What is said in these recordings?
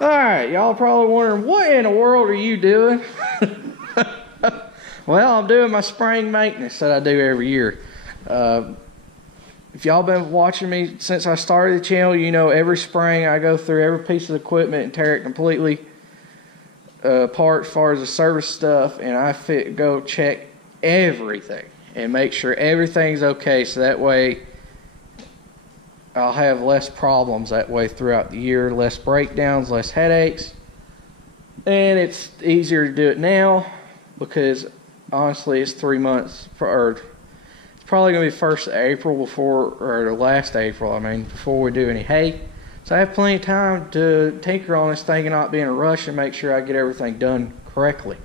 Alright, y'all probably wondering, what in the world are you doing? Well, I'm doing my spring maintenance that I do every year. If y'all been watching me since I started the channel, you know every spring I go through every piece of equipment and tear it completely apart as far as the service stuff, and I go check everything and make sure everything's okay, so that way I'll have less problems that way throughout the year, less breakdowns, less headaches, and it's easier to do it now because honestly it's 3 months, or it's probably going to be 1st of April or last April, I mean, before we do any hay. So I have plenty of time to tinker on this thing and not be in a rush and make sure I get everything done correctly.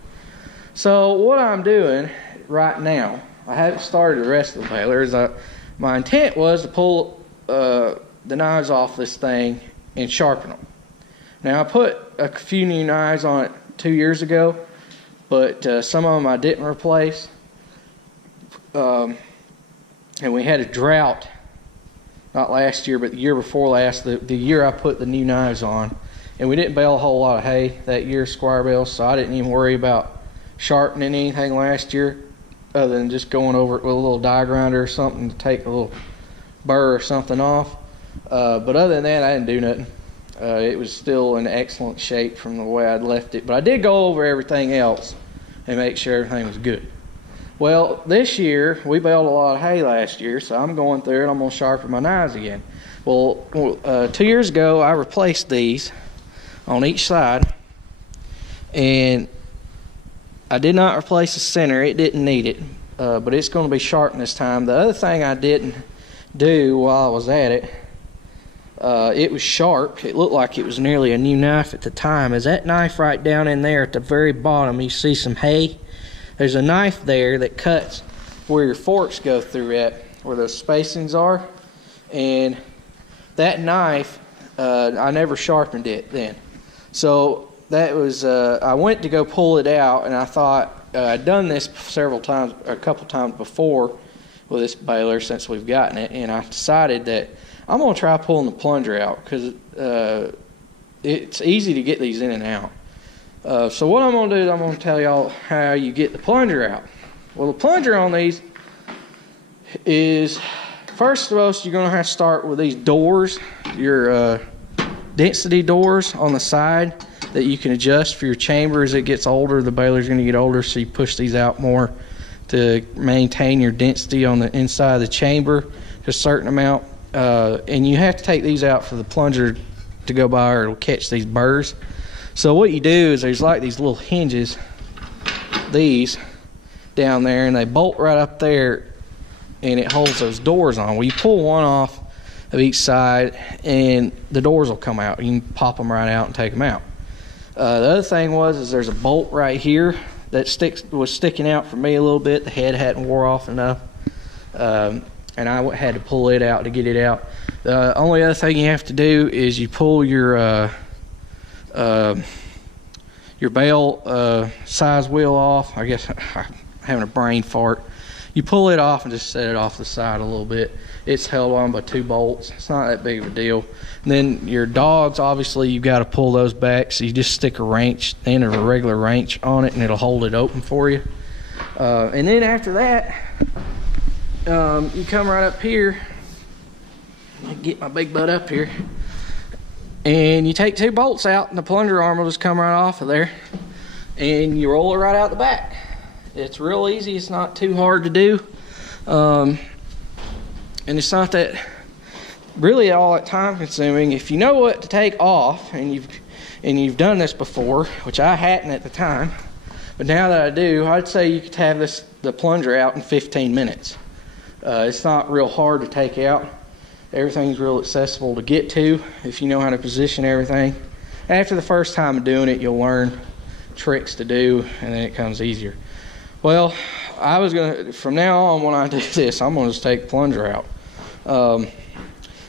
So what I'm doing right now, I haven't started the rest of the balers. My intent was to pull the knives off this thing and sharpen them. Now I put a few new knives on it 2 years ago, but some of them I didn't replace. And we had a drought, not last year, but the year before last, the year I put the new knives on. And we didn't bale a whole lot of hay that year, square bales, so I didn't even worry about sharpening anything last year other than just going over it with a little die grinder or something to take a little burr or something off. But other than that, I didn't do nothing. It was still in excellent shape from the way I'd left it. But I did go over everything else and make sure everything was good. Well, this year, we baled a lot of hay last year, so I'm going through and I'm going to sharpen my knives again. Well, 2 years ago, I replaced these on each side, and I did not replace the center. It didn't need it, but it's going to be sharpened this time. The other thing I didn't do while I was at it, it was sharp. It looked like it was nearly a new knife at the time. Is that knife right down in there at the very bottom? You see some hay? There's a knife there that cuts where your forks go through at, where those spacings are. And that knife, I never sharpened it then. So that was, I went to go pull it out, and I thought, I'd done this several times, a couple times before with this baler since we've gotten it, and I decided that I'm going to try pulling the plunger out because it's easy to get these in and out. So what I'm going to do is I'm going to tell y'all how you get the plunger out. Well, the plunger on these is, first of all, you're going to have to start with these doors, your density doors on the side that you can adjust for your chamber. As it gets older, the baler's going to get older, so you push these out more to maintain your density on the inside of the chamber to a certain amount. And you have to take these out for the plunger to go by, or it'll catch these burrs. So what you do is there's like these little hinges, these down there, and they bolt right up there, and it holds those doors on. Well, you pull one off of each side and the doors will come out. You can pop them right out and take them out. The other thing is there's a bolt right here that was sticking out for me a little bit. The head hadn't wore off enough, and I had to pull it out to get it out. The only other thing you have to do is you pull your bale size wheel off. I guess I'm having a brain fart. You pull it off and just set it off the side a little bit. It's held on by 2 bolts. It's not that big of a deal. And then your dogs, obviously, you've got to pull those back. So you just stick a wrench, the end of a regular wrench on it, and it'll hold it open for you. And then after that, you come right up here. I'll get my big butt up here. And you take 2 bolts out, and the plunger arm will just come right off of there. And you roll it right out the back. It's real easy. It's not too hard to do. And it's not that really all that time consuming. If you know what to take off, and you've done this before, which I hadn't at the time, but now that I do, I'd say you could have the plunger out in 15 minutes. It's not real hard to take out. Everything's real accessible to get to if you know how to position everything. After the first time of doing it, you'll learn tricks to do, and then it comes easier. Well, from now on, when I do this, I'm gonna just take the plunger out.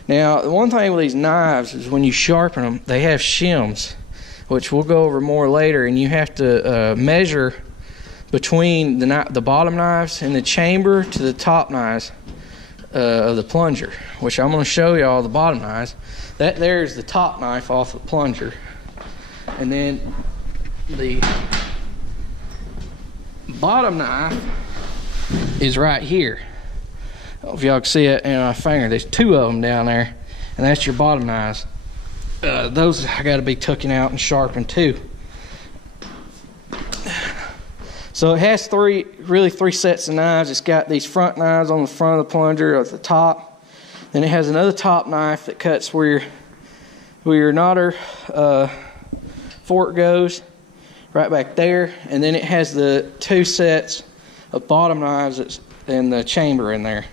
Now, the one thing with these knives is when you sharpen them, they have shims, which we'll go over more later, and you have to measure between the bottom knives and the chamber to the top knives of the plunger, which I'm going to show you all the bottom knives. That there is the top knife off the plunger, And then the bottom knife is right here. I don't know if y'all can see it in my finger. There's two of them down there, and that's your bottom knives. Those I got to be taken out and sharpened too. So it has three sets of knives. It's got these front knives on the front of the plunger at the top. Then it has another top knife that cuts where your knotter fork goes, right back there. And then it has the two sets of bottom knives and the chamber in there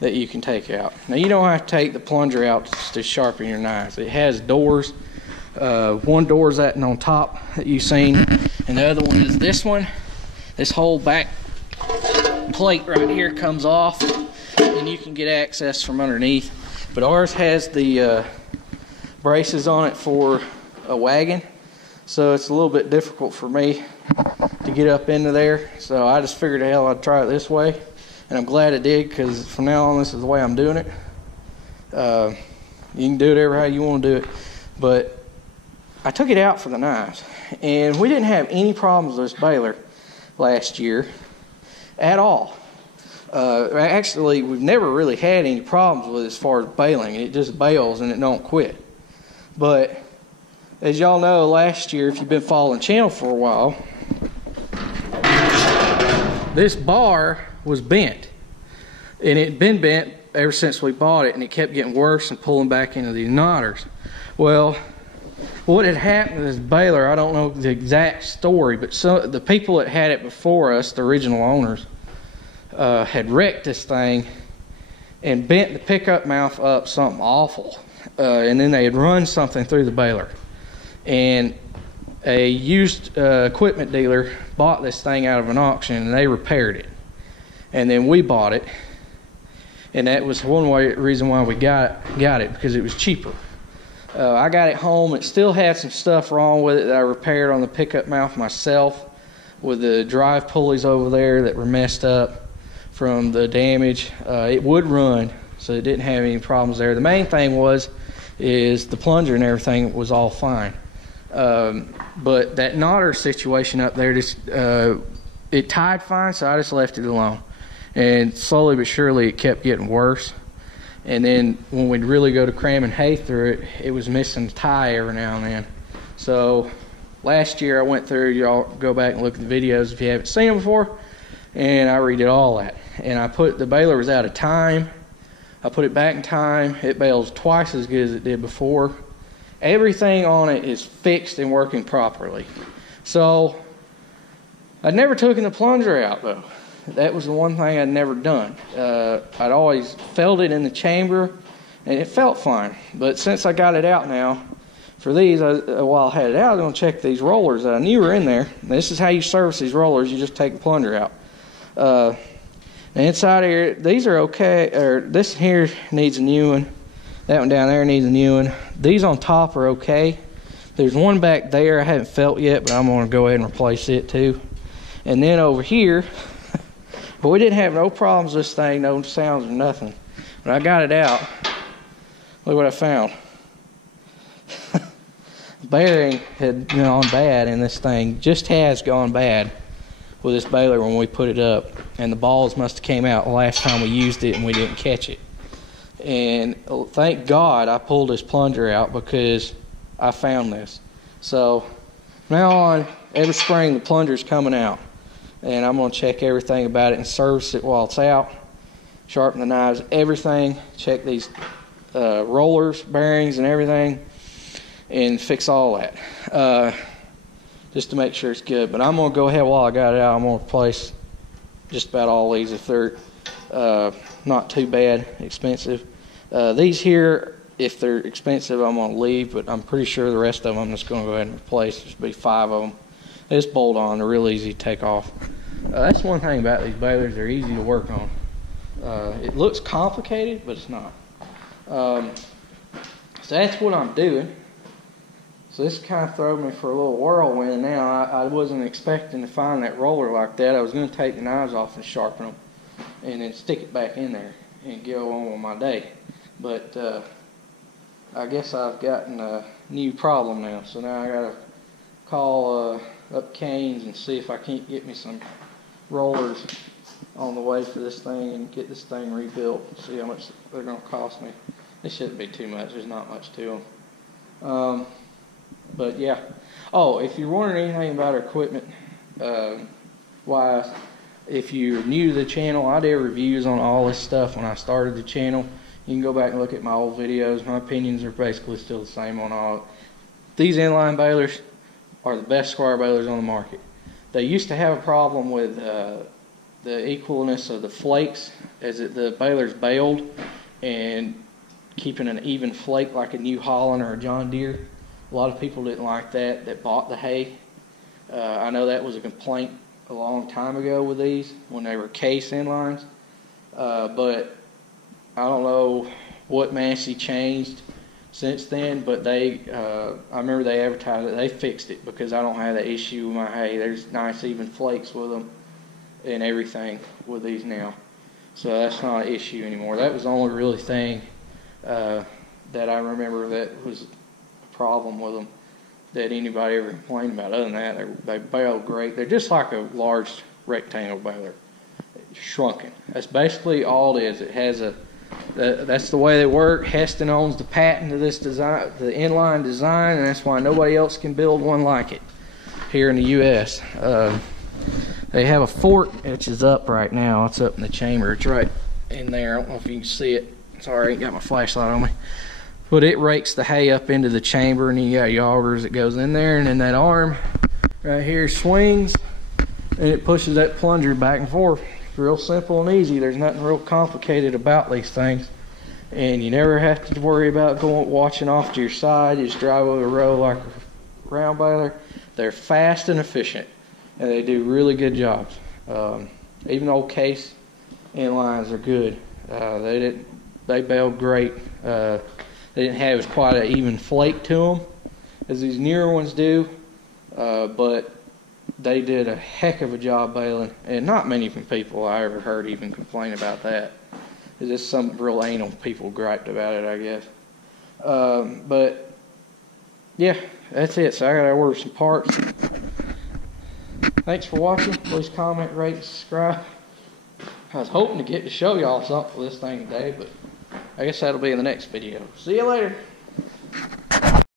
that you can take out. Now you don't have to take the plunger out to sharpen your knives. It has doors. One door is that on top that you've seen, and the other one is this one. This whole back plate right here comes off, and you can get access from underneath. But ours has the braces on it for a wagon, so it's a little bit difficult for me to get up into there. So I just figured, hell, I'd try it this way, and I'm glad I did, because from now on this is the way I'm doing it. You can do it how you want to do it, but I took it out for the knives, and we didn't have any problems with this baler last year at all. Actually, we've never really had any problems with it as far as baling. It just bails and it don't quit. But as y'all know, last year, if you've been following the channel for a while, this bar was bent, and it had been bent ever since we bought it, and it kept getting worse and pulling back into these knotters. Well, what had happened to this baler, I don't know the exact story, but the people that had it before us, the original owners, had wrecked this thing and bent the pickup mouth up something awful. And then they had run something through the baler. And a used equipment dealer bought this thing out of an auction, and they repaired it. And then we bought it, and that was one reason why we got it, because it was cheaper. I got it home. It still had some stuff wrong with it that I repaired on the pickup mouth myself, with the drive pulleys over there that were messed up from the damage. It would run, so it didn't have any problems there. The main thing is the plunger and everything was all fine. But that knotter situation up there, it tied fine, so I just left it alone. And slowly but surely it kept getting worse. And then when we'd really go to cramming hay through it, it was missing the tie every now and then. So last year I went through, y'all go back and look at the videos if you haven't seen them before, and I redid all that. And the baler was out of time. I put it back in time. It bails twice as good as it did before. Everything on it is fixed and working properly. So I'd never taken the plunger out though. That was the one thing I'd never done. I'd always felt it in the chamber, and it felt fine. But since I got it out now, for these, while I had it out, I was going to check these rollers that I knew were in there. This is how you service these rollers. You just take the plunger out. The inside here, these are okay. Or this here needs a new one. That one down there needs a new one. These on top are okay. There's one back there I haven't felt yet, but I'm going to go ahead and replace it too. And then over here, but we didn't have no problems with this thing, no sounds or nothing. When I got it out, look what I found. Bearing had gone bad in this thing, just has gone bad with this baler when we put it up. And the balls must have came out the last time we used it and we didn't catch it. And thank God I pulled this plunger out, because I found this. So from now on, every spring the plunger's coming out. And I'm going to check everything about it and service it while it's out. Sharpen the knives, everything. Check these rollers, bearings, and everything. And fix all that. Just to make sure it's good. But I'm going to go ahead while I got it out. I'm going to replace just about all these if they're not too bad, expensive. These here, if they're expensive, I'm going to leave. But I'm pretty sure the rest of them I'm just going to go ahead and replace. There's be 5 of them. They just bolt on. They're real easy to take off. That's one thing about these balers. They're easy to work on. It looks complicated, but it's not. So that's what I'm doing. So this kind of threw me for a little whirlwind. Now I wasn't expecting to find that roller like that. I was going to take the knives off and sharpen them, and then stick it back in there and go on with my day. But I guess I've gotten a new problem now. So now I got to call up Canes and see if I can't get me some rollers on the way for this thing and get this thing rebuilt. See how much they're going to cost me. It shouldn't be too much. There's not much to them. But yeah. Oh, if you're wondering anything about our equipment, wise, if you're new to the channel, I did reviews on all this stuff when I started the channel. You can go back and look at my old videos. My opinions are basically still the same on all. These inline balers are the best square balers on the market. They used to have a problem with the equalness of the flakes as the balers bailed, and keeping an even flake like a New Holland or a John Deere. A lot of people didn't like that bought the hay. I know that was a complaint a long time ago with these when they were case inlines, but I don't know what Massey changed since then, but I remember they advertised it. They fixed it because I don't have that issue with my hay. There's nice even flakes with them and everything with these now, so that's not an issue anymore. That was the only really thing that I remember that was a problem with them that anybody ever complained about. Other than that, they bail great. They're just like a large rectangle baler, shrunken. That's basically all it is. It has that's the way they work. Hesston owns the patent to this design, the inline design, and that's why nobody else can build one like it here in the U.S. They have a fork which is up right now. It's up in the chamber. It's right in there. I don't know if you can see it. Sorry, I ain't got my flashlight on me. But it rakes the hay up into the chamber, and you got your augers that goes in there, and then that arm right here swings, and it pushes that plunger back and forth. It's real simple and easy. There's nothing real complicated about these things, and you never have to worry about watching off to your side. You just drive over the road like a round baler. They're fast and efficient, and they do really good jobs. Even old case inlines are good. They bail great. They didn't have as quite an even flake to them as these newer ones do, but they did a heck of a job baling, and not many people I ever heard even complain about that. It's just some real anal people griped about it, I guess. But yeah, that's it. So I gotta order some parts. Thanks for watching. Please comment, rate, and subscribe. I was hoping to get to show y'all something for this thing today, but I guess that'll be in the next video. See you later.